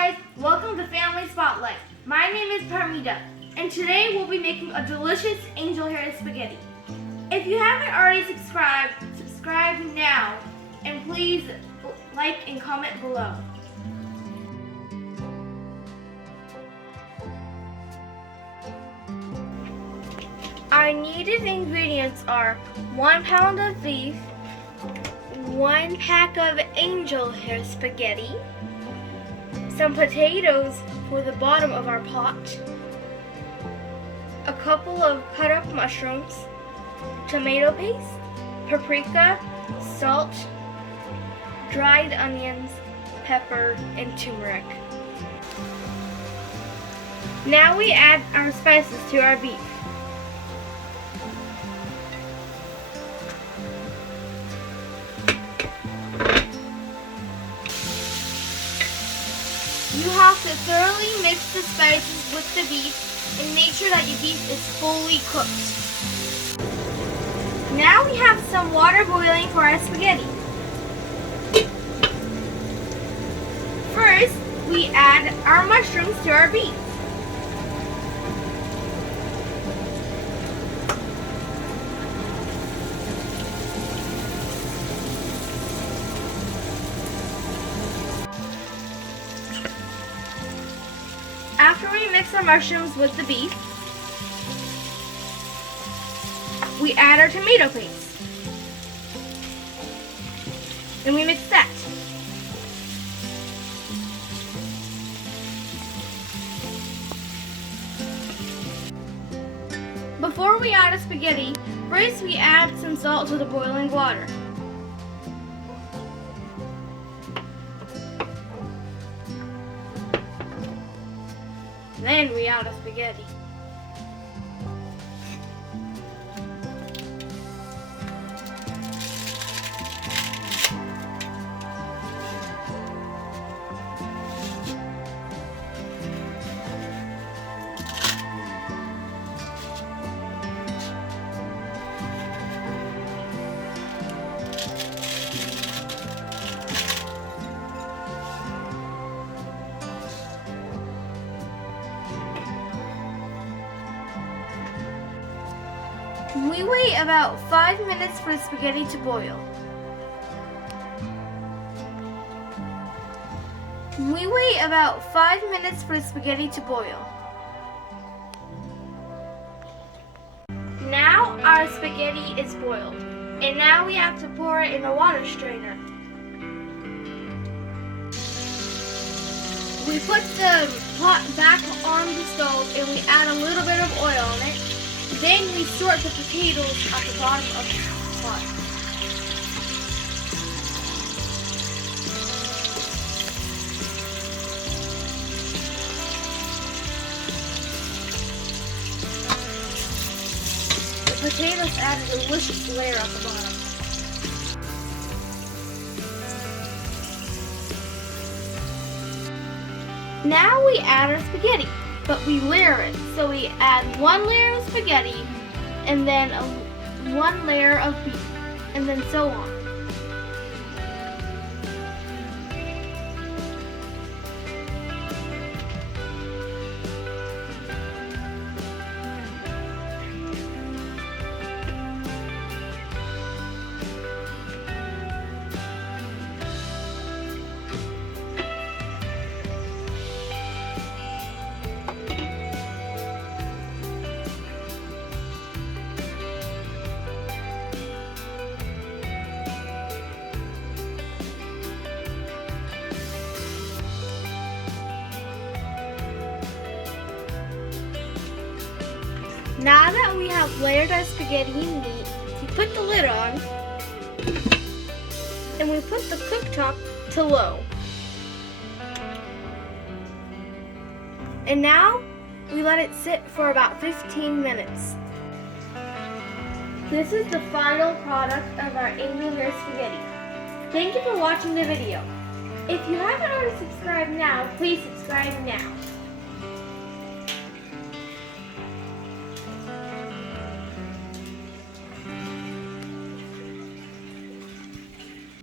guys, welcome to Family Spotlight. My name is Parmita, and today we'll be making a delicious angel hair spaghetti. If you haven't already subscribed, subscribe now, and please like and comment below. Our needed ingredients are 1 pound of beef, 1 pack of angel hair spaghetti, some potatoes for the bottom of our pot, a couple of cut up mushrooms, tomato paste, paprika, salt, dried onions, pepper, and turmeric. Now we add our spices to our beef. You have to thoroughly mix the spices with the beef and make sure that your beef is fully cooked. Now we have some water boiling for our spaghetti. First, we add our mushrooms to our beef. After we mix our mushrooms with the beef, we add our tomato paste. And we mix that. Before we add the spaghetti, first we add some salt to the boiling water. Then we add the spaghetti. We wait about 5 minutes for the spaghetti to boil. We wait about 5 minutes for the spaghetti to boil. Now our spaghetti is boiled, and now we have to pour it in a water strainer. We put the pot back on the stove and we add a little bit of oil on it. Then we sort the potatoes at the bottom of the pot. The potatoes add a delicious layer at the bottom. Now we add our spaghetti, but we layer it. So we add 1 layer of spaghetti, and then 1 layer of beef, and then so on. Now that we have layered our spaghetti and meat, we put the lid on and we put the cooktop to low. And now we let it sit for about 15 minutes. This is the final product of our angel hair spaghetti. Thank you for watching the video. If you haven't already subscribed now, please subscribe now.